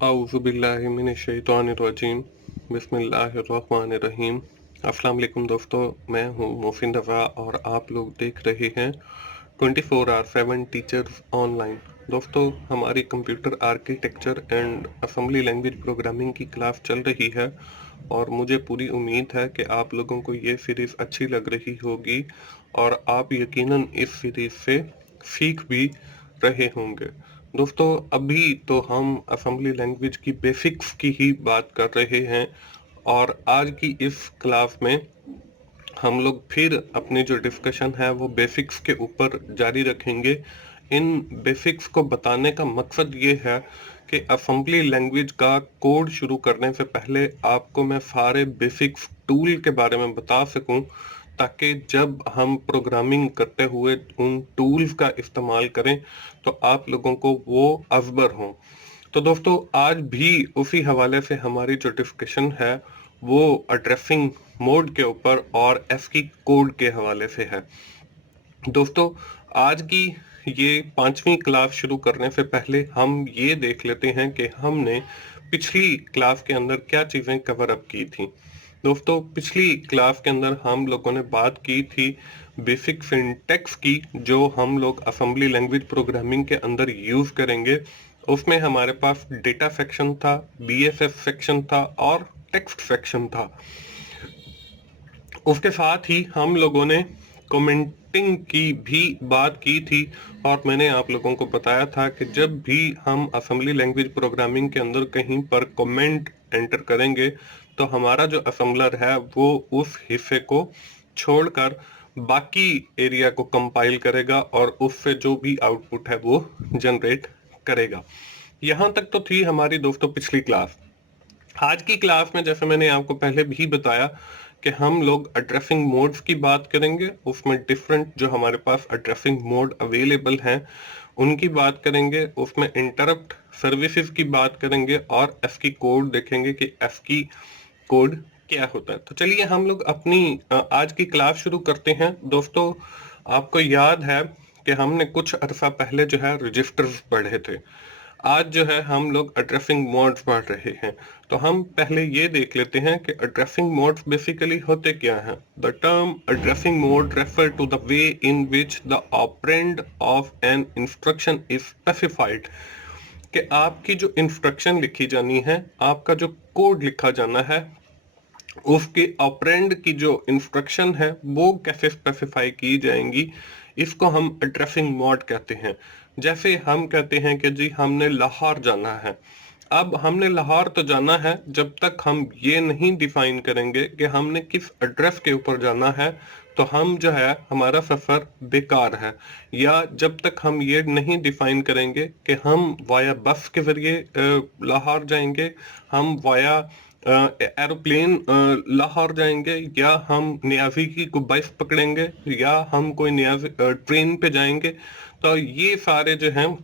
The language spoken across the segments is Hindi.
आऊज़ुबिल्लाहिमिनश्शैतानिर्रजीम बिस्मिल्लाहिर्रहमानिर्रहीम। अस्सलाम वालेकुम दोस्तों, मैं हूँ मोहसिन रज़ा और आप लोग देख रहे हैं 24/7 टीचर्स ऑनलाइन। दोस्तों, हमारी computer architecture and assembly language programming की क्लास चल रही है और मुझे पूरी उम्मीद है कि आप लोगों को ये सीरीज़ अच्छी लग रही होगी और आप यकीनन इस सीरीज़ से सीख भी रहे होंगे। दोस्तों, अभी तो हम असेंबली लैंग्वेज की बेसिक्स की ही बात कर रहे हैं और आज की इस क्लास में हम लोग फिर अपनी जो डिस्कशन है वो बेसिक्स के ऊपर जारी रखेंगे। इन बेसिक्स को बताने का मकसद ये है कि असेंबली लैंग्वेज का कोड शुरू करने से पहले आपको मैं सारे बेसिक्स टूल के बारे में बता सकूं, ताकि जब हम प्रोग्रामिंग करते हुए उन टूल्स का इस्तेमाल करें तो आप लोगों को वो अजबर हों। तो दोस्तों, आज भी उसी हवाले से हमारी जो डिस्कशन है वो एड्रेसिंग मोड के ऊपर और एस्की कोड के हवाले से है। दोस्तों, आज की ये 5वीं क्लास शुरू करने से पहले हम ये देख लेते हैं कि हमने पिछली क्लास के अंदर क्या चीज़ें कवर अप की थी। दोस्तों, पिछली क्लास के अंदर हम लोगों ने बात की थी बेसिक सिंटैक्स की, जो हम लोग असेंबली लैंग्वेज प्रोग्रामिंग के अंदर यूज़ करेंगे। उसमें हमारे पास डेटा सेक्शन था, बीएसएफ सेक्शन था और टेक्स्ट सेक्शन था। उसके साथ ही हम लोगों ने कमेंटिंग की भी बात की थी और मैंने आप लोगों को बताया था कि जब भी हम असेंबली लैंग्वेज प्रोग्रामिंग के अंदर कहीं पर कमेंट एंटर करेंगे तो हमारा जो असेंबलर है वो उस हिस्से को छोड़कर बाकी एरिया को कंपाइल करेगा और उससे जो भी आउटपुट है वो जनरेट करेगा। यहाँ तक तो थी हमारी दोस्तों पिछली क्लास। आज की क्लास में जैसे मैंने आपको पहले भी बताया कि हम लोग एड्रेसिंग मोड्स की बात करेंगे। उसमें डिफरेंट जो हमारे पास एड्रेसिंग मोड अवेलेबल हैं उनकी बात करेंगे। उसमें इंटरप्ट सर्विसेज की बात करेंगे और एस्की कोड देखेंगे कि एस्की कोड क्या होता है। तो चलिए हम लोग अपनी आज की क्लास शुरू करते हैं। दोस्तों, आपको याद है कि हमने कुछ अरसा पहले जो है रजिस्टर्स पढ़े थे। आज जो है हम लोग एड्रेसिंग मोड्स पढ़ रहे हैं। तो हम पहले ये देख लेते हैं कि एड्रेसिंग मोड्स बेसिकली होते क्या हैं। The term addressing mode refer to the way in which the operand of an instruction is specified, कि आपकी जो इंस्ट्रक्शन लिखी जानी है, आपका जो कोड लिखा जाना है, उसके ऑपरेंड की जो इंस्ट्रक्शन है वो कैसे स्पेसिफाई की जाएंगी, इसको हम एड्रेसिंग मोड कहते हैं। जैसे हम कहते हैं कि जी हमने लाहौर जाना है। अब हमने लाहौर तो जाना है, जब तक हम ये नहीं डिफाइन करेंगे कि हमने किस एड्रेस के ऊपर जाना है तो हम जो है हमारा सफ़र बेकार है। या जब तक हम ये नहीं डिफाइन करेंगे कि हम वाया बस के ज़रिए लाहौर जाएंगे, हम वाया एरोप्लेन लाहौर जाएंगे, या हम नियाजी की को बस पकड़ेंगे, या हम कोई नियाजी ट्रेन पे जाएंगे। तो ये सारे जो हैं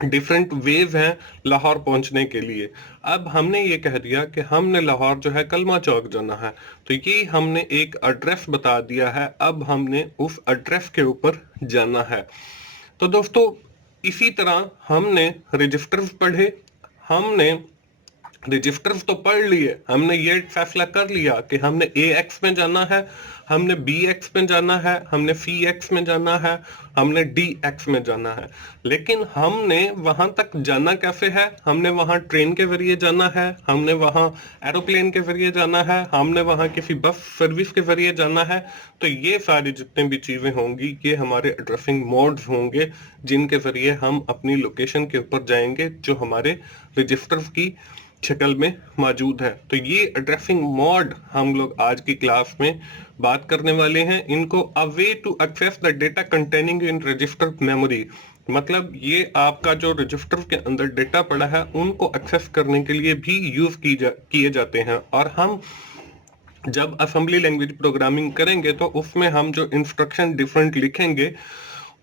डिफरेंट वेज हैं लाहौर पहुंचने के लिए। अब हमने ये कह दिया कि हमने लाहौर जो है कलमा चौक जाना है, तो ये हमने एक एड्रेस बता दिया है। अब हमने उस एड्रेस के ऊपर जाना है। तो दोस्तों, इसी तरह हमने रजिस्टर्स पढ़े। हमने रजिस्टर्स तो पढ़ लिए, हमने ये फैसला कर लिया कि हमने ए एक्स में जाना है, हमने बी एक्स में जाना है, हमने सी एक्स में जाना है, हमने डी एक्स में जाना है। लेकिन हमने वहां तक जाना कैसे है? हमने वहां ट्रेन के जरिए जाना है, हमने वहां एरोप्लेन के जरिए जाना है, हमने वहां किसी बस सर्विस के जरिए जाना है। तो ये सारी जितने भी चीजें होंगी ये हमारे एड्रेसिंग मोड्स होंगे, जिनके जरिए हम अपनी लोकेशन के ऊपर जाएंगे जो हमारे रजिस्टर्स की शक्ल में मौजूद है। तो ये एड्रेसिंग मोड हम लोग आज की क्लास में बात करने वाले हैं। इनको a way to access the data containing in register memory, मतलब ये आपका जो रजिस्टर के अंदर डेटा पड़ा है उनको एक्सेस करने के लिए भी यूज किए जाते हैं। और हम जब असेंबली लैंग्वेज प्रोग्रामिंग करेंगे तो उसमें हम जो इंस्ट्रक्शन डिफरेंट लिखेंगे,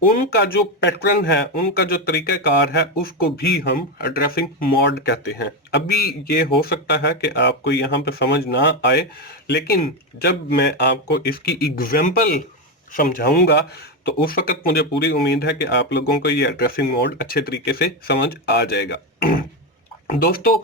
उनका जो पैटर्न है, उनका जो तरीकाकार है, उसको भी हम एड्रेसिंग मोड कहते हैं। अभी ये हो सकता है कि आपको यहाँ पे समझ ना आए, लेकिन जब मैं आपको इसकी एग्जाम्पल समझाऊंगा तो उस वक्त मुझे पूरी उम्मीद है कि आप लोगों को ये एड्रेसिंग मोड अच्छे तरीके से समझ आ जाएगा। दोस्तों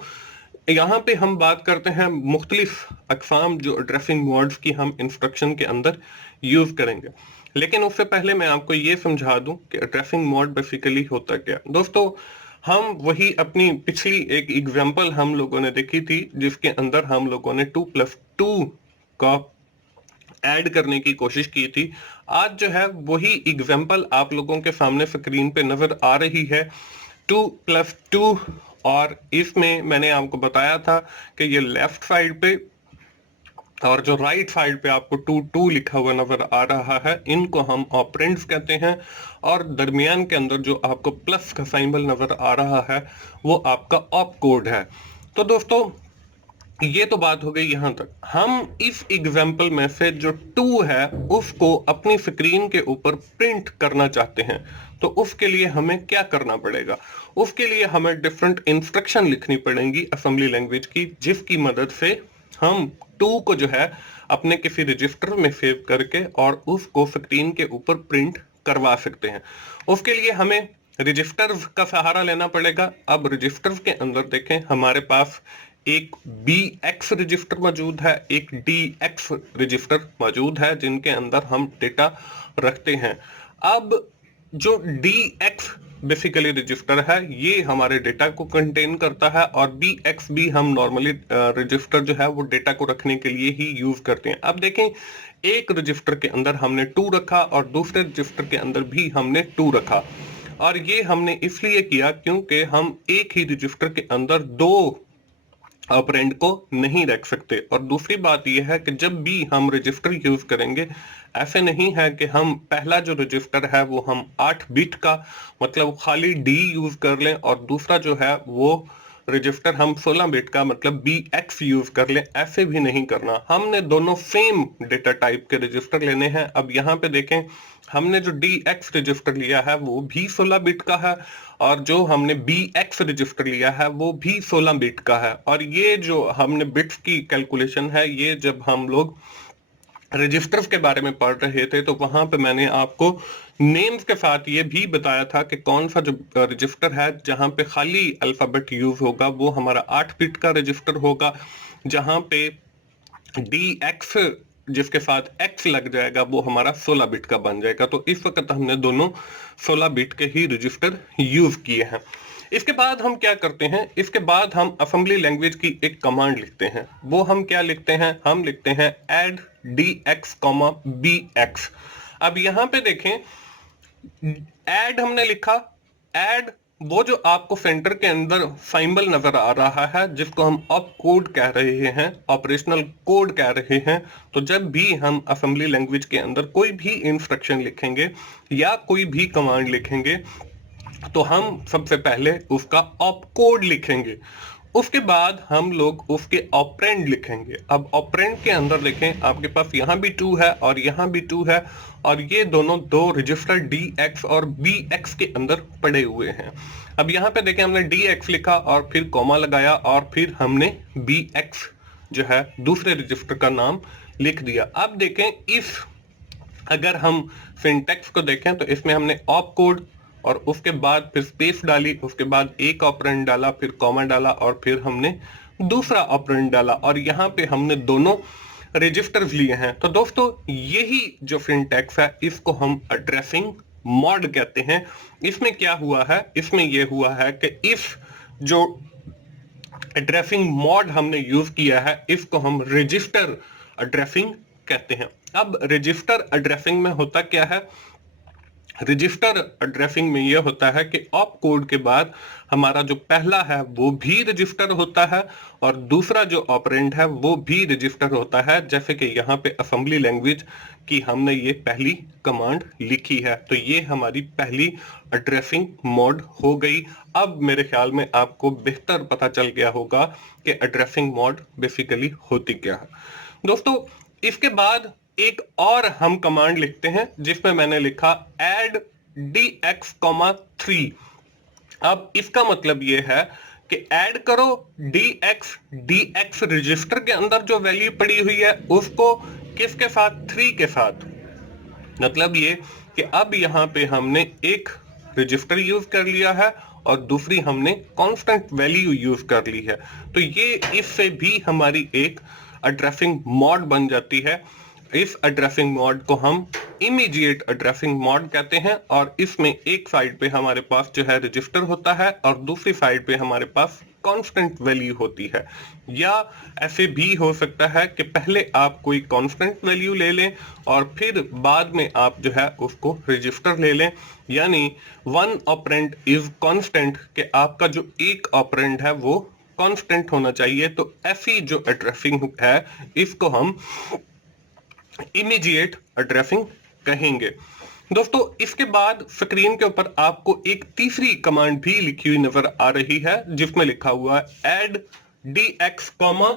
यहाँ पे हम बात करते हैं मुख्तलिफ अक़साम जो एड्रेसिंग मोड्स की हम इंस्ट्रक्शन के अंदर यूज करेंगे, लेकिन उससे पहले मैं आपको ये समझा दूं कि एड्रेसिंग मोड बेसिकली होता क्या है। दोस्तों हम वही अपनी पिछली एक एग्जांपल हम लोगों ने देखी थी जिसके अंदर हम लोगों ने 2+2 का ऐड करने की कोशिश की थी। आज जो है वही एग्जांपल आप लोगों के सामने स्क्रीन पे नजर आ रही है, 2+2, और इसमें मैंने आपको बताया था कि ये लेफ्ट साइड पे और जो राइट साइड पे आपको 2 लिखा हुआ नजर आ रहा है, इनको हम ऑपरेंड्स कहते हैं, और दरमियान के अंदर जो आपको प्लस का सिंबल नजर आ रहा है वो आपका ऑप कोड है। तो दोस्तों ये तो बात हो गई यहां तक। हम इस एग्जाम्पल में से जो 2 है उसको अपनी स्क्रीन के ऊपर प्रिंट करना चाहते हैं, तो उसके लिए हमें क्या करना पड़ेगा? उसके लिए हमें डिफरेंट इंस्ट्रक्शन लिखनी पड़ेंगी असेंबली लैंग्वेज की, जिसकी मदद से हम 2 को जो है अपने किसी रजिस्टर में सेव करके और उसको स्क्रीन के ऊपर प्रिंट करवा सकते हैं। उसके लिए हमें रजिस्टर्स का सहारा लेना पड़ेगा। अब रजिस्टर्स के अंदर देखें, हमारे पास एक BX रजिस्टर मौजूद है, एक DX रजिस्टर मौजूद है, जिनके अंदर हम डेटा रखते हैं। अब जो DX बेसिकली रजिस्टर है ये हमारे डेटा को कंटेन करता है, और BX भी हम नॉर्मली रजिस्टर जो है वो डेटा को रखने के लिए ही यूज करते हैं। अब देखें, एक रजिस्टर के अंदर हमने 2 रखा और दूसरे रजिस्टर के अंदर भी हमने 2 रखा, और ये हमने इसलिए किया क्योंकि हम एक ही रजिस्टर के अंदर 2 ऑपरेंड को नहीं रख सकते। और दूसरी बात यह है कि जब भी हम रजिस्टर यूज करेंगे, ऐसे नहीं है कि हम पहला जो रजिस्टर है वो हम 8 बिट का मतलब खाली D यूज कर लें, और दूसरा जो है वो रजिस्टर हम 16 बिट का मतलब BX यूज कर लें। ऐसे भी नहीं करना, हमने दोनों सेम डेटा टाइप के रजिस्टर लेने हैं। अब यहाँ पे देखें, हमने जो DX रजिस्टर लिया है वो भी 16 बिट का है, और जो हमने BX रजिस्टर लिया है वो भी 16 बिट का है। और ये जो हमने बिट्स की कैलकुलेशन है, ये जब हम लोग रजिस्टर्स के बारे में पढ़ रहे थे तो वहां पे मैंने आपको नेम्स के साथ ये भी बताया था कि कौन सा जो रजिस्टर है जहां पे खाली अल्फाबेट यूज होगा वो हमारा 8 बिट का रजिस्टर होगा, जहां पे DX जिसके साथ X लग जाएगा वो हमारा 16 बिट का बन जाएगा। तो इस वक्त हमने दोनों 16 बिट के ही रजिस्टर यूज किए हैं। इसके बाद हम क्या करते हैं, इसके बाद हम असेंबली लैंग्वेज की एक कमांड लिखते हैं। वो हम क्या लिखते हैं, हम लिखते हैं add DX, BX। अब यहां पे देखें, ऐड हमने लिखा, ऐड वो जो आपको सेंटर के अंदर सिंबल नजर आ रहा है जिसको हम ऑप कोड कह रहे हैं, ऑपरेशनल कोड कह रहे हैं। तो जब भी हम असेंबली लैंग्वेज के अंदर कोई भी इंस्ट्रक्शन लिखेंगे या कोई भी कमांड लिखेंगे तो हम सबसे पहले उसका ऑप कोड लिखेंगे, उसके बाद हम लोग उसके ऑपरेंड लिखेंगे। अब ऑपरेंड के अंदर देखें, आपके पास यहाँ भी 2 है और यहाँ भी 2 है, और ये दोनों 2 रजिस्टर DX और BX के अंदर पड़े हुए हैं। अब यहाँ पे देखें, हमने DX लिखा और फिर कॉमा लगाया और फिर हमने BX जो है दूसरे रजिस्टर का नाम लिख दिया। अब देखें, इस अगर हम सिंटैक्स को देखें तो इसमें हमने ऑप कोड और उसके बाद फिर स्पेस डाली, उसके बाद एक ऑपरेंड डाला, फिर कॉमा डाला और फिर हमने दूसरा ऑपरेंड डाला, और यहाँ पे हमने दोनों रजिस्टर्स लिए हैं। तो दोस्तों यही जो सिंटैक्स है इसको हम एड्रेसिंग मॉड कहते हैं। इसमें क्या हुआ है, इसमें यह हुआ है कि इस जो एड्रेसिंग मॉड हमने यूज किया है इसको हम रजिस्टर एड्रेसिंग कहते हैं। अब रजिस्टर एड्रेसिंग में होता क्या है, रजिस्टर एड्रेसिंग में यह होता है कि ऑप कोड के बाद हमारा जो पहला है वो भी रजिस्टर होता है और दूसरा जो ऑपरेंड है वो भी रजिस्टर होता है। जैसे कि यहाँ पे असेंबली लैंग्वेज की हमने ये पहली कमांड लिखी है, तो ये हमारी पहली एड्रेसिंग मोड हो गई। अब मेरे ख्याल में आपको बेहतर पता चल गया होगा कि एड्रेसिंग मोड बेसिकली होती क्या है। दोस्तों इसके बाद एक और हम कमांड लिखते हैं जिसमें मैंने लिखा add dx, 3। अब इसका मतलब यह है कि ऐड करो dx रजिस्टर के अंदर जो वैल्यू पड़ी हुई है उसको किसके साथ, 3 के साथ। मतलब ये कि अब यहां पे हमने एक रजिस्टर यूज कर लिया है और दूसरी हमने कांस्टेंट वैल्यू यूज कर ली है। तो ये इससे भी हमारी एक एड्रेसिंग मॉड बन जाती है। इस एड्रेसिंग मॉड को हम इमीडिएट एड्रेसिंग मॉड कहते हैं और इसमें एक साइड पे हमारे पास जो है रजिस्टर होता है और दूसरी साइड पे हमारे पास कांस्टेंट वैल्यू होती है। या ऐसे भी हो सकता है कि पहले आप कोई कांस्टेंट वैल्यू ले लें और फिर बाद में आप जो है उसको रजिस्टर ले लें, यानी वन ऑपरेंड इज कांस्टेंट कि आपका जो एक ऑपरेंड है वो कांस्टेंट होना चाहिए। तो ऐसी जो एड्रेसिंग है इसको हम इमीडिएट एड्रेसिंग कहेंगे। दोस्तों इसके बाद स्क्रीन के ऊपर आपको एक तीसरी कमांड भी लिखी हुई नजर आ रही है जिसमें लिखा हुआ है ऐड dx कॉमा,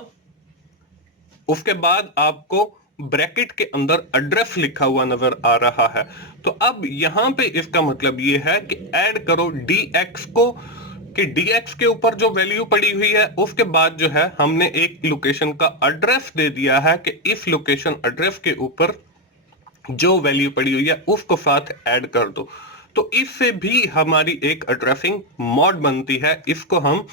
उसके बाद आपको ब्रैकेट के अंदर एड्रेस लिखा हुआ नजर आ रहा है। तो अब यहां पे इसका मतलब ये है कि ऐड करो dx को, कि dx के ऊपर जो वैल्यू पड़ी हुई है उसके बाद जो है हमने एक लोकेशन का एड्रेस दे दिया है कि इस लोकेशन एड्रेस के ऊपर जो वैल्यू पड़ी हुई है उसको साथ ऐड कर दो। तो इससे भी हमारी एक एड्रेसिंग मॉड बनती है। इसको हम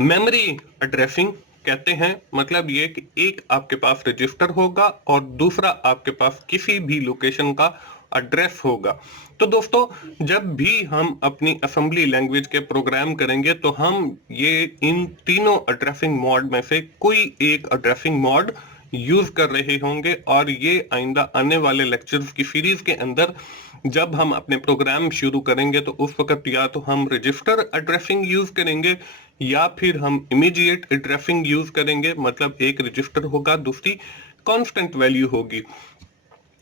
मेमोरी एड्रेसिंग कहते हैं। मतलब ये कि एक आपके पास रजिस्टर होगा और दूसरा आपके पास किसी भी लोकेशन का एड्रेस होगा। तो दोस्तों जब भी हम अपनी असेंबली लैंग्वेज के प्रोग्राम करेंगे तो हम ये इन तीनों एड्रेसिंग मॉड में से कोई एक एड्रेसिंग मॉड यूज कर रहे होंगे और ये आइंदा आने वाले लेक्चर्स की सीरीज के अंदर जब हम अपने प्रोग्राम शुरू करेंगे तो उस वक्त या तो हम रजिस्टर एड्रेसिंग यूज करेंगे या फिर हम इमीडिएट एड्रेसिंग यूज करेंगे। मतलब एक रजिस्टर होगा, दूसरी कांस्टेंट वैल्यू होगी,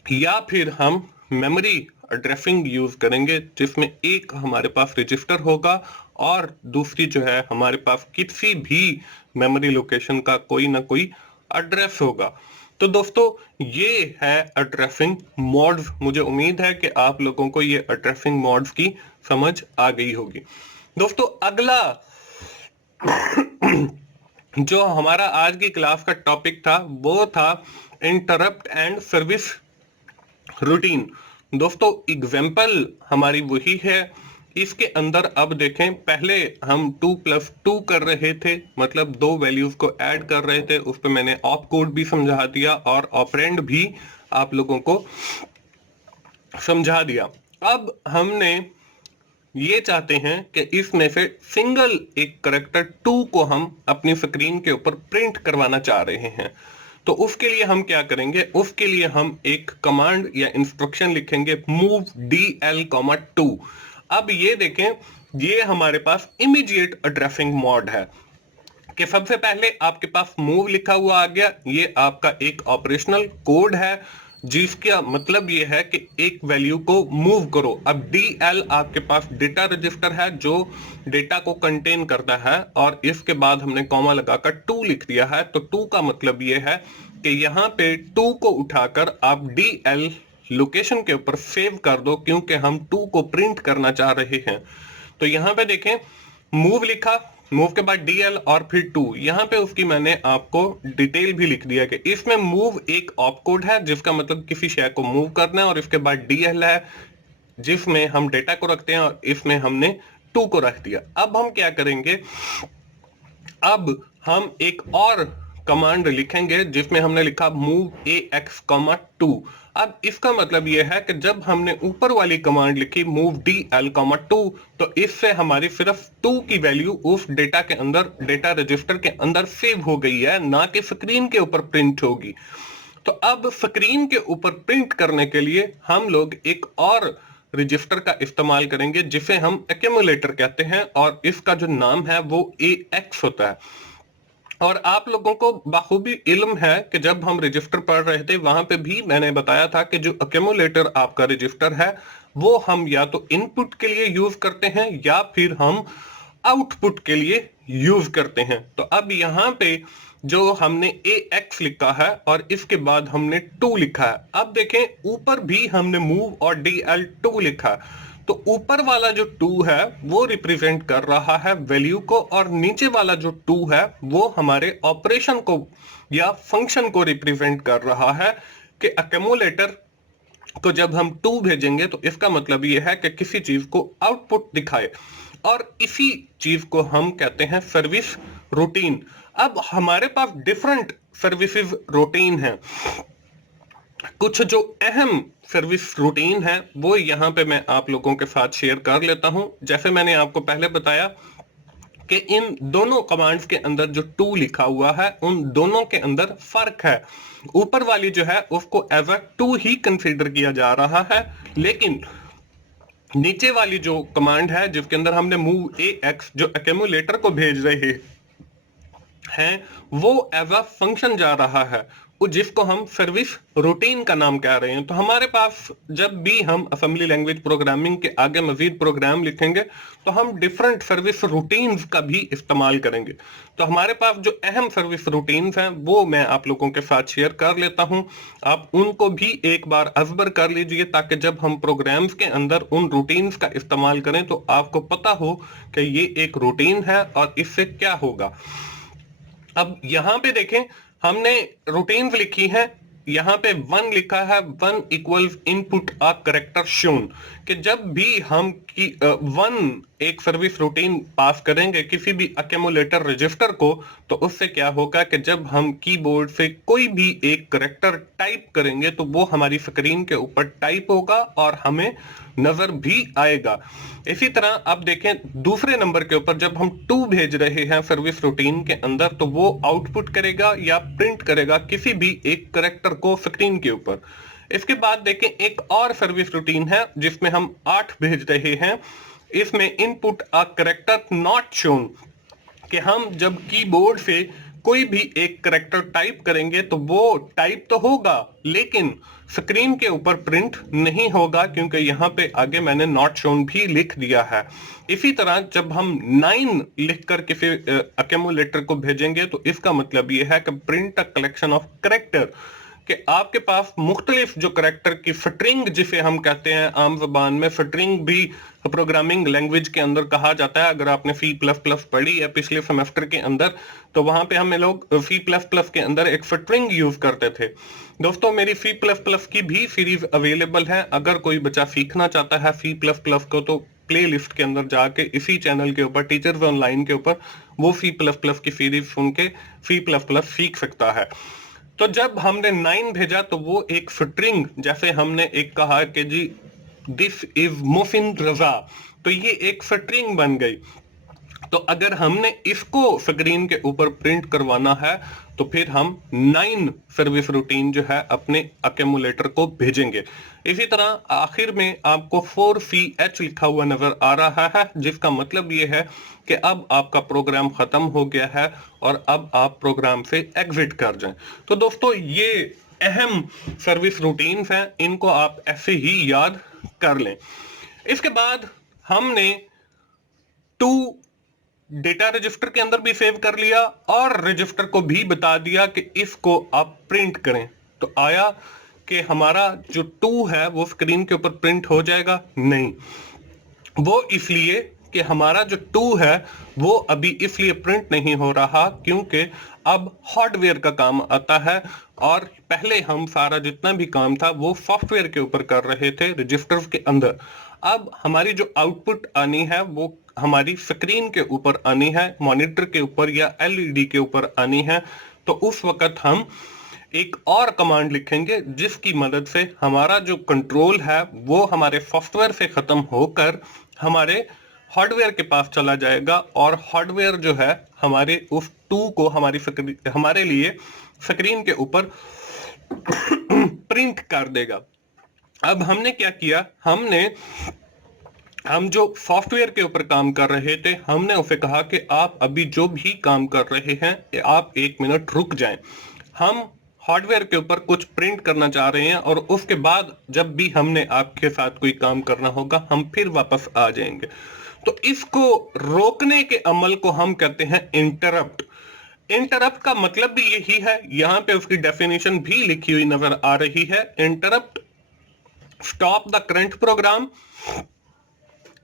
या फिर हम मेमोरी एड्रेसिंग यूज करेंगे जिसमें एक हमारे पास रजिस्टर होगा और दूसरी जो है हमारे पास किसी भी मेमोरी लोकेशन का कोई ना कोई एड्रेस होगा। तो दोस्तों ये है एड्रेसिंग मॉड्स। मुझे उम्मीद है कि आप लोगों को ये एड्रेसिंग मॉड्स की समझ आ गई होगी। दोस्तों अगला जो हमारा आज की क्लास का टॉपिक था वो था इंटरप्ट एंड सर्विस रूटीन। दोस्तों एग्जाम्पल हमारी वही है। इसके अंदर अब देखें, पहले हम 2+2 कर रहे थे, मतलब दो वैल्यूज को ऐड कर रहे थे। उस पर मैंने ऑप कोड भी समझा दिया और ऑपरेंड भी आप लोगों को समझा दिया। अब हमने ये चाहते हैं कि इसमें से सिंगल एक करेक्टर 2 को हम अपनी स्क्रीन के ऊपर प्रिंट करवाना चाह रहे हैं। तो उसके लिए हम क्या करेंगे, उसके लिए हम एक कमांड या इंस्ट्रक्शन लिखेंगे मूव dl,2। अब ये देखें, ये हमारे पास इमीडिएट एड्रेसिंग मॉड है कि सबसे पहले आपके पास मूव लिखा हुआ आ गया। ये आपका एक ऑपरेशनल कोड है जिसका मतलब ये है कि एक वैल्यू को मूव करो। अब DL आपके पास डेटा रजिस्टर है जो डेटा को कंटेन करता है और इसके बाद हमने कॉमा लगाकर 2 लिख दिया है। तो 2 का मतलब ये है कि यहाँ पे 2 को उठाकर आप DL लोकेशन के ऊपर सेव कर दो क्योंकि हम 2 को प्रिंट करना चाह रहे हैं। तो यहाँ पे देखें, मूव लिखा, मूव के बाद DL और फिर 2। यहाँ पे उसकी मैंने आपको डिटेल भी लिख दिया कि इसमें मूव एक ऑप कोड है जिसका मतलब किसी शय को मूव करना है और इसके बाद DL है जिसमें हम डेटा को रखते हैं और इसमें हमने 2 को रख दिया। अब हम क्या करेंगे, अब हम एक और कमांड लिखेंगे जिसमें हमने लिखा मूव AX,2। अब इसका मतलब यह है कि जब हमने ऊपर वाली कमांड लिखी मूव DL,2 तो इससे हमारी सिर्फ 2 की वैल्यू उस डेटा के अंदर, डेटा रजिस्टर के अंदर सेव हो गई है, ना कि स्क्रीन के ऊपर प्रिंट होगी। तो अब स्क्रीन के ऊपर प्रिंट करने के लिए हम लोग एक और रजिस्टर का इस्तेमाल करेंगे जिसे हम एक्यूमुलेटर कहते हैं और इसका जो नाम है वो AX होता है। और आप लोगों को बाखूबी इल्म है कि जब हम रजिस्टर पढ़ रहे थे वहां पे भी मैंने बताया था कि जो एक्यूमुलेटर आपका रजिस्टर है वो हम या तो इनपुट के लिए यूज करते हैं या फिर हम आउटपुट के लिए यूज करते हैं। तो अब यहाँ पे जो हमने AX लिखा है और इसके बाद हमने 2 लिखा है। अब देखें ऊपर भी हमने मूव और DL2 लिखा है। तो ऊपर वाला जो 2 है वो रिप्रेजेंट कर रहा है वैल्यू को और नीचे वाला जो 2 है वो हमारे ऑपरेशन को या फंक्शन को रिप्रेजेंट कर रहा है कि एक्यूमुलेटर को जब हम टू भेजेंगे तो इसका मतलब ये है कि किसी चीज को आउटपुट दिखाए, और इसी चीज को हम कहते हैं सर्विस रूटीन। अब हमारे पास डिफरेंट सर्विसेज रूटीन है। कुछ जो अहम सर्विस रूटीन है वो यहाँ पे मैं आप लोगों के साथ शेयर कर लेता हूं। जैसे मैंने आपको पहले बताया कि इन दोनों कमांड्स के अंदर जो टू लिखा हुआ है उन दोनों के अंदर फर्क है। ऊपर वाली जो है उसको एज अ टू ही कंसीडर किया जा रहा है, लेकिन नीचे वाली जो कमांड है जिसके अंदर हमने मूव ए एक्स जो एक्यूमुलेटर को भेज रहे हैं वो एज अ फंक्शन जा रहा है, जिसको हम सर्विस रूटीन का नाम कह रहे हैं। तो हमारे पास जब भी हम असेंबली लैंग्वेज प्रोग्रामिंग के आगे मजीद प्रोग्राम लिखेंगे तो हम डिफरेंट सर्विस रूटीन्स का भी इस्तेमाल करेंगे। तो हमारे पास जो अहम सर्विस रूटीन्स हैं वो मैं आप लोगों के साथ शेयर कर लेता हूं। आप उनको भी एक बार अज़बर कर लीजिए ताकि जब हम प्रोग्राम्स के अंदर उन रूटीन्स का इस्तेमाल करें तो आपको पता हो कि ये एक रूटीन है और इससे क्या होगा। अब यहां पे देखें, हमने रूटीन्स लिखी है, यहां पे वन लिखा है, one equals input a character shown, कि जब भी हम वन एक सर्विस रूटीन पास करेंगे किसी भी एक्यूमुलेटर रजिस्टर को, तो उससे क्या होगा कि जब हम कीबोर्ड से कोई भी एक करेक्टर टाइप करेंगे तो वो हमारी स्क्रीन के ऊपर टाइप होगा और हमें नजर भी आएगा। इसी तरह अब देखें दूसरे नंबर के ऊपर जब हम टू भेज रहे हैं सर्विस रूटीन के अंदर तो वो आउटपुट करेगा या प्रिंट करेगा किसी भी एक करेक्टर को स्क्रीन के ऊपर। इसके बाद देखें एक और सर्विस रूटीन है जिसमें हम 8 भेज रहे हैं। इसमें input a character not shown, कि हम जब कीबोर्ड से कोई भी एक करेक्टर टाइप करेंगे तो वो टाइप तो होगा लेकिन स्क्रीन के ऊपर प्रिंट नहीं होगा, क्योंकि यहाँ पे आगे मैंने नॉट शोन भी लिख दिया है। इसी तरह जब हम 9 लिखकर किसी एक्यूमुलेटर को भेजेंगे तो इसका मतलब ये है कि print a collection of character, कि आपके पास मुख्तलिफ जो करेक्टर की स्ट्रिंग जिसे हम कहते हैं आम जबान में, स्ट्रिंग भी प्रोग्रामिंग लैंग्वेज के अंदर कहा जाता है। अगर आपने C++ पढ़ी है पिछले सेमेस्टर के अंदर तो वहां पे हमें लोग C++ के अंदर एक स्ट्रिंग यूज करते थे। दोस्तों मेरी C++ की भी सीरीज अवेलेबल है, अगर कोई बच्चा सीखना चाहता है C++ को तो प्ले लिस्ट के अंदर जाके इसी चैनल के ऊपर टीचर्स ऑनलाइन के ऊपर वो C++ की सीरीज सुन के C++ सीख सकता है। तो जब हमने 9 भेजा तो वो एक स्ट्रिंग, जैसे हमने एक कहा कि जी दिस इज मोहसिन रजा, तो ये एक स्ट्रिंग बन गई। तो अगर हमने इसको स्क्रीन के ऊपर प्रिंट करवाना है तो फिर हम 9 सर्विस रूटीन जो है अपने एक्यूमुलेटर को भेजेंगे। इसी तरह आखिर में आपको 4CH लिखा हुआ नजर आ रहा है, जिसका मतलब ये है कि अब आपका प्रोग्राम खत्म हो गया है और अब आप प्रोग्राम से एग्जिट कर जाएं। तो दोस्तों ये अहम सर्विस रूटीन्स हैं, इनको आप ऐसे ही याद कर लें। इसके बाद हमने टू डेटा रजिस्टर के अंदर भी सेव कर लिया और रजिस्टर को भी बता दिया कि इसको आप प्रिंट करें। तो आया कि हमारा जो टू है वो स्क्रीन के ऊपर प्रिंट हो जाएगा? नहीं, वो इसलिए कि हमारा जो टू है वो अभी इसलिए प्रिंट नहीं हो रहा क्योंकि अब हार्डवेयर का काम आता है, और पहले हम सारा जितना भी काम था वो सॉफ्टवेयर के ऊपर कर रहे थे रजिस्टर्स के अंदर। अब हमारी जो आउटपुट आनी है वो हमारी स्क्रीन के ऊपर आनी है, मॉनिटर के ऊपर या एलईडी के ऊपर आनी है। तो उस वक्त हम एक और कमांड लिखेंगे जिसकी मदद से हमारा जो कंट्रोल है वो हमारे सॉफ्टवेयर से खत्म होकर हमारे हार्डवेयर के पास चला जाएगा, और हार्डवेयर जो है हमारे उस टू को हमारे लिए स्क्रीन के ऊपर प्रिंट कर देगा। अब हमने क्या किया, हम जो सॉफ्टवेयर के ऊपर काम कर रहे थे हमने उसे कहा कि आप अभी जो भी काम कर रहे हैं आप 1 मिनट रुक जाएं, हम हार्डवेयर के ऊपर कुछ प्रिंट करना चाह रहे हैं और उसके बाद जब भी हमने आपके साथ कोई काम करना होगा हम फिर वापस आ जाएंगे। तो इसको रोकने के अमल को हम कहते हैं इंटरप्ट। इंटरप्ट का मतलब भी यही है, यहां पे उसकी डेफिनेशन भी लिखी हुई नजर आ रही है। Interrupt stop the current program,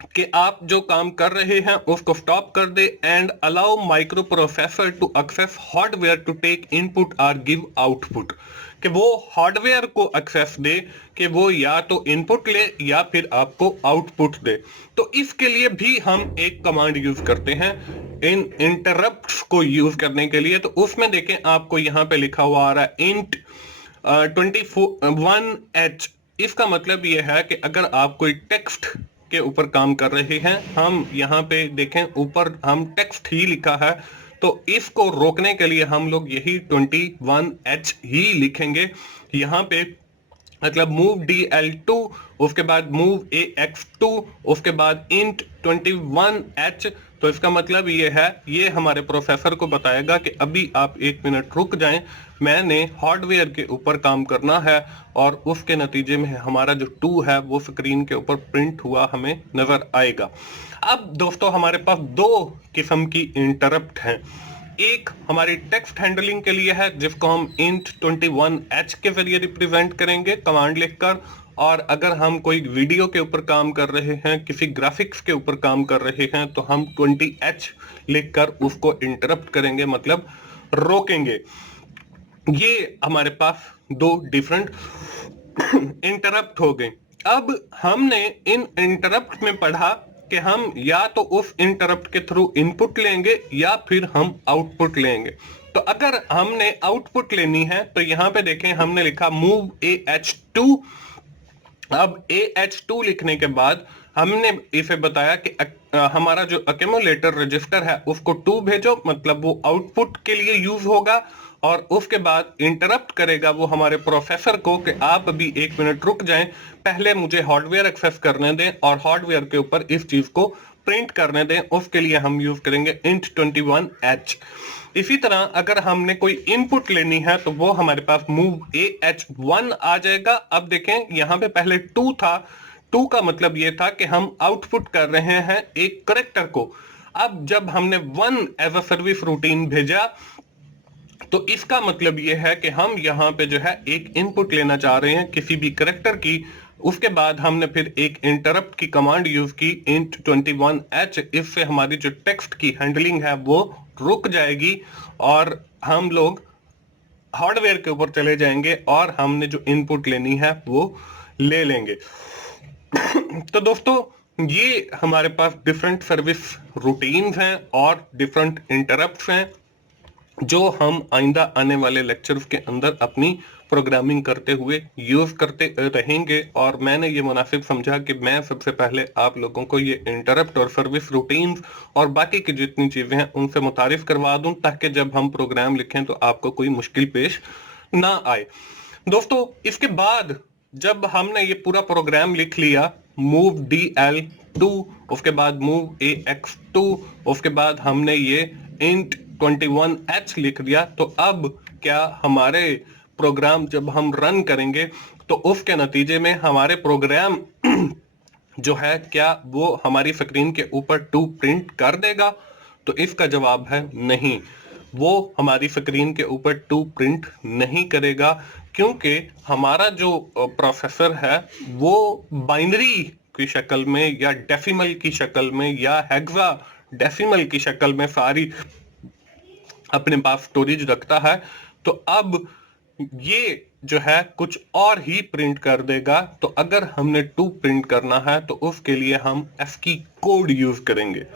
कि आप जो काम कर रहे हैं उसको स्टॉप कर दे, and allow micro processor to access hardware to take input और गिव आउटपुट, कि वो हार्डवेयर को एक्सेस दे कि वो या तो इनपुट ले या फिर आपको आउटपुट दे। तो इसके लिए भी हम एक कमांड यूज करते हैं इन इंटरप्ट्स को यूज करने के लिए। तो उसमें देखें आपको यहाँ पे लिखा हुआ आ रहा है इंट 21h। इसका मतलब यह है कि अगर आप कोई टेक्स्ट के ऊपर काम कर रहे हैं, हम यहाँ पे देखें ऊपर हम टेक्स्ट ही लिखा है, तो इसको रोकने के लिए हम लोग यही 21h ही लिखेंगे। यहाँ पे मतलब मूव DL2, उसके बाद मूव AX2, उसके बाद इंट 21h। तो इसका मतलब ये है, ये हमारे प्रोसेसर को बताएगा कि अभी आप 1 मिनट रुक जाएं, मैंने हार्डवेयर के ऊपर काम करना है, और उसके नतीजे में हमारा जो 2 है वो स्क्रीन के ऊपर प्रिंट हुआ हमें नजर आएगा। अब दोस्तों हमारे पास 2 किस्म की इंटरप्ट हैं। एक हमारी टेक्स्ट हैंडलिंग के लिए है जिसको हम int 21h के जरिए रिप्रेजेंट करेंगे कमांड लिखकर, और अगर हम कोई वीडियो के ऊपर काम कर रहे हैं, किसी ग्राफिक्स के ऊपर काम कर रहे हैं, तो हम 20h लिखकर उसको इंटरप्ट करेंगे, मतलब रोकेंगे। ये हमारे पास 2 डिफरेंट इंटरप्ट हो गए। अब हमने इन इंटरप्ट में पढ़ा कि हम या तो उस इंटरप्ट के थ्रू इनपुट लेंगे या फिर हम आउटपुट लेंगे। तो अगर हमने आउटपुट लेनी है तो यहां पे देखें हमने लिखा मूव AH2। अब AH2 लिखने के बाद हमने इसे बताया कि हमारा जो अक्यूमुलेटर रजिस्टर है उसको 2 भेजो, मतलब वो आउटपुट के लिए यूज होगा, और उसके बाद इंटरप्ट करेगा वो हमारे प्रोसेसर को कि आप अभी 1 मिनट रुक जाएं, पहले मुझे हार्डवेयर एक्सेस करने दें और हार्डवेयर के ऊपर इस चीज को प्रिंट करने दें। उसके लिए हम यूज करेंगे इंट 21h। इसी तरह अगर हमने कोई इनपुट लेनी है तो वो हमारे पास मूव AH1 आ जाएगा। अब देखें यहाँ पे पहले 2 था, 2 का मतलब ये था कि हम आउटपुट कर रहे हैं एक करेक्टर को। अब जब हमने 1 एज अ सर्विस रूटीन भेजा तो इसका मतलब यह है कि हम यहाँ पे जो है एक इनपुट लेना चाह रहे हैं किसी भी करेक्टर की। उसके बाद हमने फिर एक इंटरप्ट की कमांड यूज की int 21h। इससे हमारी जो टेक्स्ट की हैंडलिंग है वो रुक जाएगी और हम लोग हार्डवेयर के ऊपर चले जाएंगे और हमने जो इनपुट लेनी है वो ले लेंगे। तो दोस्तों ये हमारे पास डिफरेंट सर्विस रूटीन्स हैं और डिफरेंट इंटरप्ट्स हैं जो हम आइंदा आने वाले लेक्चर्स के अंदर अपनी प्रोग्रामिंग करते हुए यूज करते रहेंगे। और मैंने ये मुनासिब समझा कि मैं सबसे पहले आप लोगों को ये इंटरप्ट और सर्विस रूटीन्स और बाकी की जितनी चीजें हैं उनसे मुतारिफ करवा दूं, ताकि जब हम प्रोग्राम लिखें तो आपको कोई मुश्किल पेश ना आए। दोस्तों इसके बाद जब हमने ये पूरा प्रोग्राम लिख लिया, मूव DL2, उसके बाद मूव AX2, उसके बाद हमने ये int 21h लिख दिया, तो अब क्या हमारे प्रोग्राम जब हम रन करेंगे तो उसके नतीजे में हमारे प्रोग्राम जो है क्या वो हमारी स्क्रीन के ऊपर 2 प्रिंट कर देगा? तो इसका जवाब है नहीं, वो हमारी स्क्रीन के ऊपर 2 प्रिंट नहीं करेगा, क्योंकि हमारा जो प्रोसेसर है वो बाइनरी की शक्ल में या डेसिमल की शक्ल में या हेक्सा डेसिमल की शक्ल में सारी अपने पास स्टोरेज रखता है। तो अब ये जो है कुछ और ही प्रिंट कर देगा। तो अगर हमने 2 प्रिंट करना है तो उसके लिए हम ASCII कोड यूज करेंगे,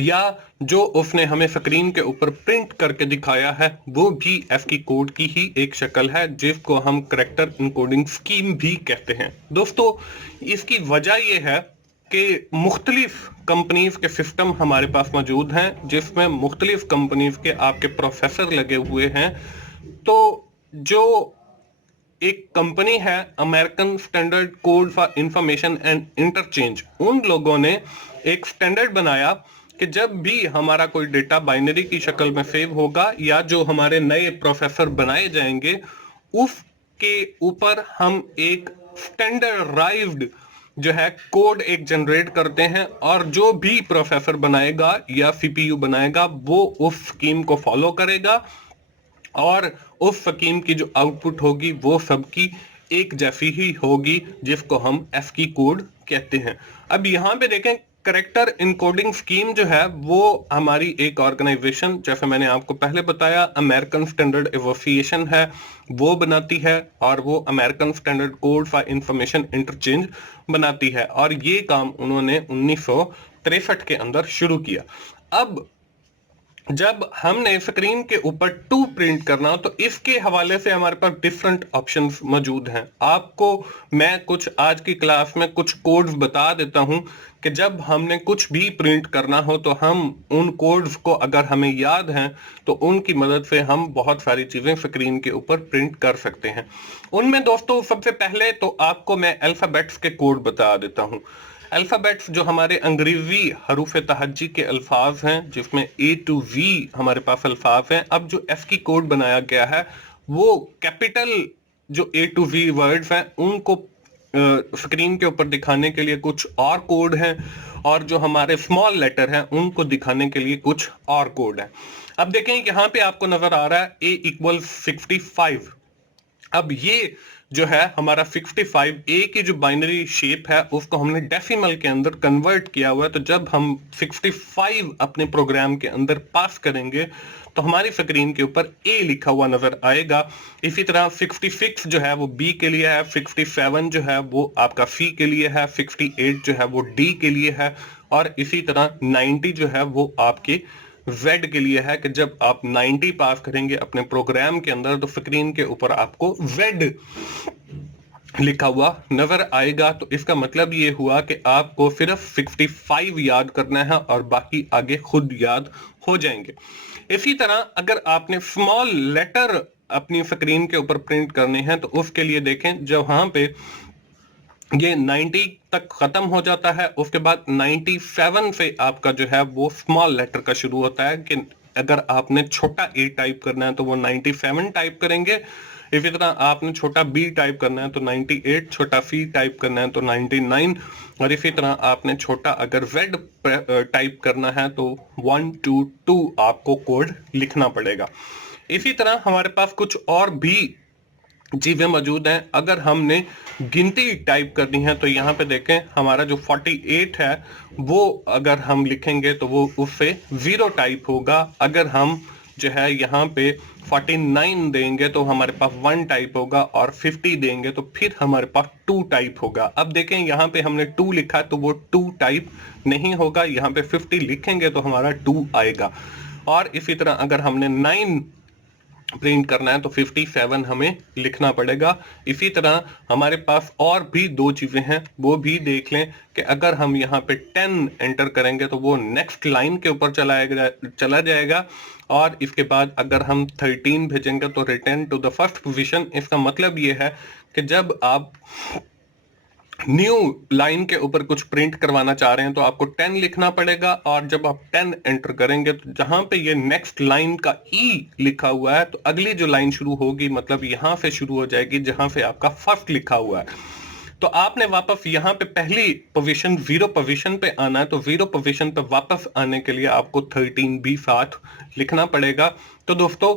या जो उसने हमें स्क्रीन के ऊपर प्रिंट करके दिखाया है वो भी ASCII कोड की ही एक शक्ल है, जिसको हम करैक्टर इनकोडिंग स्कीम भी कहते हैं। दोस्तों इसकी वजह यह है कि मुख्तलिफ कंपनीज के सिस्टम हमारे पास मौजूद हैं जिसमें मुख्तलिफ कंपनीज के आपके प्रोसेसर लगे हुए हैं। तो जो एक कंपनी है American standard code for information and interchange, उन लोगों ने एक स्टैंडर्ड बनाया कि जब भी हमारा कोई डेटा बाइनरी की शक्ल में सेव होगा या जो हमारे नए प्रोसेसर बनाए जाएंगे उसके ऊपर हम एक स्टैंडर्डाइज्ड जो है कोड एक जनरेट करते हैं, और जो भी प्रोसेसर बनाएगा या CPU बनाएगा वो उस स्कीम को फॉलो करेगा और उस स्कीम की जो आउटपुट होगी वो सबकी एक जैसी ही होगी, जिसको हम ASCII कोड कहते हैं। अब यहाँ पे देखें करेक्टर इनकोडिंग स्कीम जो है वो हमारी एक ऑर्गेनाइजेशन, जैसे मैंने आपको पहले बताया, अमेरिकन स्टैंडर्ड एसोसिएशन है, वो बनाती है, और वो American standard code for information interchange बनाती है, और ये काम उन्होंने 1963 के अंदर शुरू किया। अब जब हमने स्क्रीन के ऊपर टू प्रिंट करना, तो इसके हवाले से हमारे पास डिफरेंट ऑप्शंस मौजूद हैं। आपको मैं कुछ आज की क्लास में कुछ कोड्स बता देता हूं कि जब हमने कुछ भी प्रिंट करना हो तो हम उन कोड्स को, अगर हमें याद हैं, तो उनकी मदद से हम बहुत सारी चीजें स्क्रीन के ऊपर प्रिंट कर सकते हैं। उनमें दोस्तों सबसे पहले तो आपको मैं अल्फाबेट्स के कोड बता देता हूं। अल्फाबेट्स जो हमारे अंग्रेजी हरूफ तहज्जी के अल्फाज हैं, जिसमें A to Z हमारे पास अल्फाज हैं। अब जो एफ की कोड बनाया गया है वो कैपिटल जो A to Z वर्ड्स हैं उनको स्क्रीन के ऊपर दिखाने के लिए कुछ और कोड हैं, और जो हमारे स्मॉल लेटर हैं उनको दिखाने के लिए कुछ और कोड हैं। अब देखें यहाँ पे आपको नजर आ रहा है A = 65। अब ये जो है हमारा 65, ए की जो बाइनरी शेप है उसको हमने डेसिमल के अंदर कन्वर्ट किया हुआ है। तो जब हम 65 अपने प्रोग्राम के अंदर पास करेंगे तो हमारी स्क्रीन के ऊपर ए लिखा हुआ नजर आएगा। इसी तरह 66 जो है वो बी के लिए है, 67 जो है वो आपका सी के लिए है, 68 जो है वो डी के लिए है, और इसी तरह 90 जो है वो आपके Z के लिए है कि जब आप 90 पास करेंगे अपने प्रोग्राम के अंदर तो स्क्रीन के ऊपर आपको Z लिखा हुआ नजर आएगा। तो इसका मतलब ये हुआ कि आपको सिर्फ 65 याद करना है और बाकी आगे खुद याद हो जाएंगे। इसी तरह अगर आपने स्मॉल लेटर अपनी स्क्रीन के ऊपर प्रिंट करने हैं तो उसके लिए देखें, जब वहां पे ये 90 तक खत्म हो जाता है, उसके बाद 97 से आपका जो है वो स्मॉल लेटर का शुरू होता है कि अगर आपने छोटा ए टाइप करना है तो वो 97 टाइप करेंगे। इसी तरह आपने छोटा बी टाइप करना है तो 98, छोटा सी टाइप करना है तो 99, और इसी तरह आपने छोटा अगर जेड टाइप करना है तो 122 आपको कोड लिखना पड़ेगा। इसी तरह हमारे पास कुछ और भी चीजें मौजूद हैं। अगर हमने गिनती टाइप करनी है तो यहाँ पे देखें हमारा जो 48 है वो अगर हम लिखेंगे तो वो उससे 0 टाइप होगा। अगर हम जो है यहाँ पे 49 देंगे तो हमारे पास 1 टाइप होगा, और 50 देंगे तो फिर हमारे पास 2 टाइप होगा। अब देखें यहाँ पे हमने 2 लिखा तो वो 2 टाइप नहीं होगा, यहाँ पे 50 लिखेंगे तो हमारा 2 आएगा। और इसी तरह अगर हमने 9 प्रिंट करना है तो 57 हमें लिखना पड़ेगा। इसी तरह हमारे पास और भी दो चीजें हैं, वो भी देख लें कि अगर हम यहाँ पे 10 एंटर करेंगे तो वो नेक्स्ट लाइन के ऊपर चला जाएगा, और इसके बाद अगर हम 13 भेजेंगे तो return to the first position. इसका मतलब ये है कि जब आप न्यू लाइन के ऊपर कुछ प्रिंट करवाना चाह रहे हैं तो आपको 10 लिखना पड़ेगा, और जब आप 10 एंटर करेंगे तो जहां पे ये नेक्स्ट लाइन का ई लिखा हुआ है तो अगली जो लाइन शुरू होगी मतलब यहां से शुरू हो जाएगी जहां से आपका फर्स्ट लिखा हुआ है। तो आपने वापस यहाँ पे पहली पोजीशन 0 पोजीशन पे आना है, तो 0 पोजीशन पे वापस आने के लिए आपको 13 भी साथ लिखना पड़ेगा। तो दोस्तों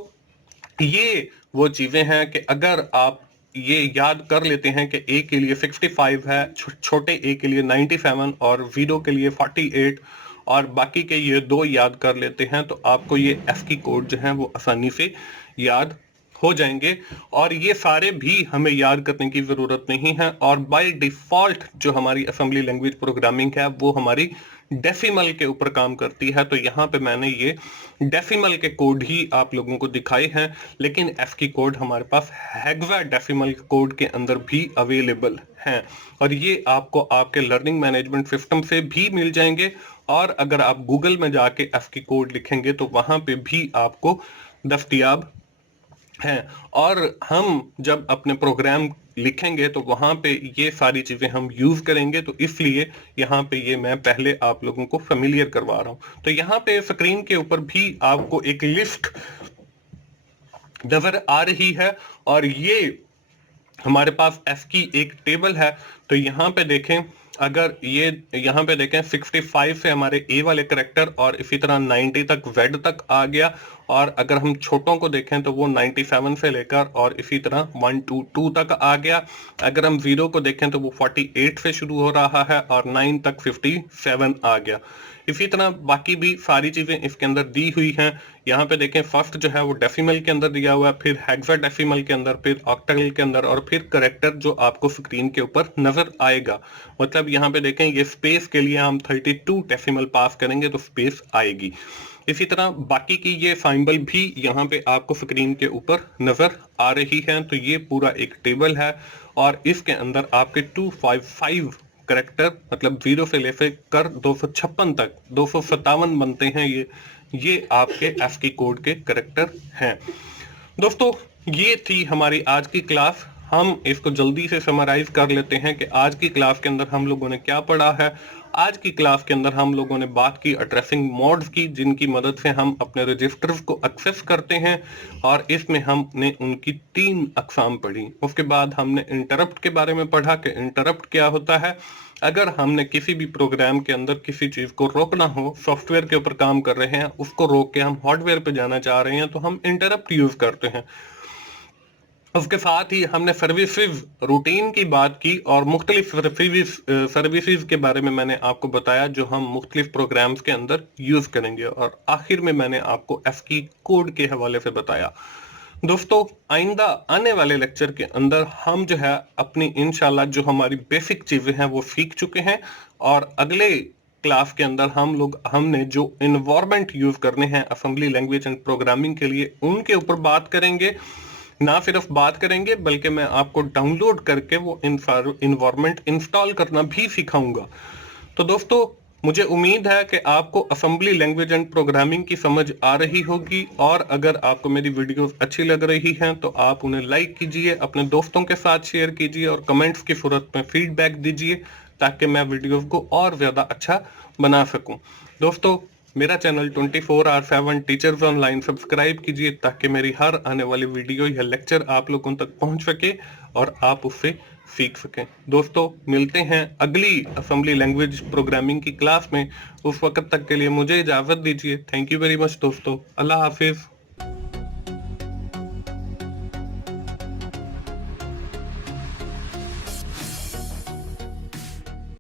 ये वो चीजें हैं कि अगर आप ये याद कर लेते हैं कि ए के लिए 65 है, छोटे ए के लिए 97 और 0 के लिए 48, और बाकी के ये दो याद कर लेते हैं तो आपको ये एफ की कोड जो है वो आसानी से याद हो जाएंगे। और ये सारे भी हमें याद करने की जरूरत नहीं है, और बाय डिफॉल्ट जो हमारी असेंबली लैंग्वेज प्रोग्रामिंग है वो हमारी डेसिमल के ऊपर काम करती है। तो यहाँ पे मैंने ये डेसिमल के कोड ही आप लोगों को दिखाए हैं, लेकिन एफ की कोड हमारे पास हेक्साडेसिमल कोड के अंदर भी अवेलेबल हैं, और ये आपको आपके लर्निंग मैनेजमेंट सिस्टम से भी मिल जाएंगे। और अगर आप गूगल में जाके एफ की कोड लिखेंगे तो वहां पे भी आपको दस्तयाब हैं। और हम जब अपने प्रोग्राम लिखेंगे तो वहां पे ये सारी चीजें हम यूज करेंगे, तो इसलिए यहाँ पे ये मैं पहले आप लोगों को फेमिलियर करवा रहा हूं। तो यहाँ पे स्क्रीन के ऊपर भी आपको एक लिस्ट नजर आ रही है, और ये हमारे पास एफ की एक टेबल है। तो यहाँ पे देखें अगर ये यहाँ पे देखें 65 से हमारे ए वाले करेक्टर और इसी तरह 90 तक जेड तक आ गया। और अगर हम छोटों को देखें तो वो 97 से लेकर और इसी तरह 122 तक आ गया। अगर हम 0 को देखें तो वो 48 से शुरू हो रहा है और 9 तक 57 आ गया। इसी तरह बाकी भी सारी चीजें इसके अंदर दी हुई हैं। यहाँ पे देखें फर्स्ट जो है वो डेसिमल के अंदर दिया हुआ है, फिर हेक्साडेसिमल के अंदर, फिर ऑक्टल के अंदर और फिर करेक्टर जो आपको स्क्रीन के ऊपर नजर आएगा। मतलब यहाँ पे देखें ये स्पेस के लिए हम 32 डेसिमल पास करेंगे तो स्पेस आएगी। इसी तरह बाकी की ये सिंबल भी यहाँ पे आपको स्क्रीन के ऊपर नजर आ रही है। तो ये पूरा एक टेबल है और इसके अंदर आपके 255 करेक्टर मतलब 0 से लेकर 256 तक 257 बनते हैं। ये आपके ASCII कोड के करेक्टर हैं। दोस्तों ये थी हमारी आज की क्लास। हम इसको जल्दी से समराइज कर लेते हैं कि आज की क्लास के अंदर हम लोगों ने क्या पढ़ा है। आज की क्लास के अंदर हम लोगों ने बात की एड्रेसिंग मोड्स की, जिनकी मदद से हम अपने रजिस्टर्स को एक्सेस करते हैं और इसमें हमने उनकी 3 अकसाम पढ़ी। उसके बाद हमने इंटरप्ट के बारे में पढ़ा कि इंटरप्ट क्या होता है। अगर हमने किसी भी प्रोग्राम के अंदर किसी चीज को रोकना हो, सॉफ्टवेयर के ऊपर काम कर रहे हैं, उसको रोक के हम हार्डवेयर पे जाना चाह रहे हैं तो हम इंटरप्ट यूज करते हैं। उसके साथ ही हमने सर्विसेज रूटीन की बात की और मुख्तलिफ सर्विसेज के बारे में मैंने आपको बताया जो हम मुख्तलिफ प्रोग्राम्स के अंदर यूज करेंगे। और आखिर में मैंने आपको ASCII कोड के हवाले से बताया। दोस्तों आइंदा आने वाले लेक्चर के अंदर हम जो है अपनी इंशाल्लाह जो हमारी बेसिक चीजें हैं वो सीख चुके हैं और अगले क्लास के अंदर हमने जो इन्वायरमेंट यूज करने हैं असेंबली लैंग्वेज एंड प्रोग्रामिंग के लिए उनके ऊपर बात करेंगे। ना सिर्फ बात करेंगे बल्कि मैं आपको डाउनलोड करके वो इन्वायरमेंट इंस्टॉल करना भी सिखाऊंगा। तो दोस्तों मुझे उम्मीद है कि आपको असेंबली लैंग्वेज एंड प्रोग्रामिंग की समझ आ रही होगी और अगर आपको मेरी वीडियोस अच्छी लग रही हैं तो आप उन्हें लाइक कीजिए, अपने दोस्तों के साथ शेयर कीजिए और कमेंट्स की सूरत में फीडबैक दीजिए ताकि मैं वीडियोस को और ज़्यादा अच्छा बना सकूं। दोस्तों मेरा चैनल 24/7 टीचर्स ऑनलाइन सब्सक्राइब कीजिए ताकि मेरी हर आने वाली वीडियो या लेक्चर आप लोगों तक पहुंच सके और आप उससे सीख सकें। दोस्तों मिलते हैं अगली असेंबली लैंग्वेज प्रोग्रामिंग की क्लास में। उस वक्त तक के लिए मुझे इजाज़त दीजिए। थैंक यू वेरी मच दोस्तों। अल्लाह हाफिज़।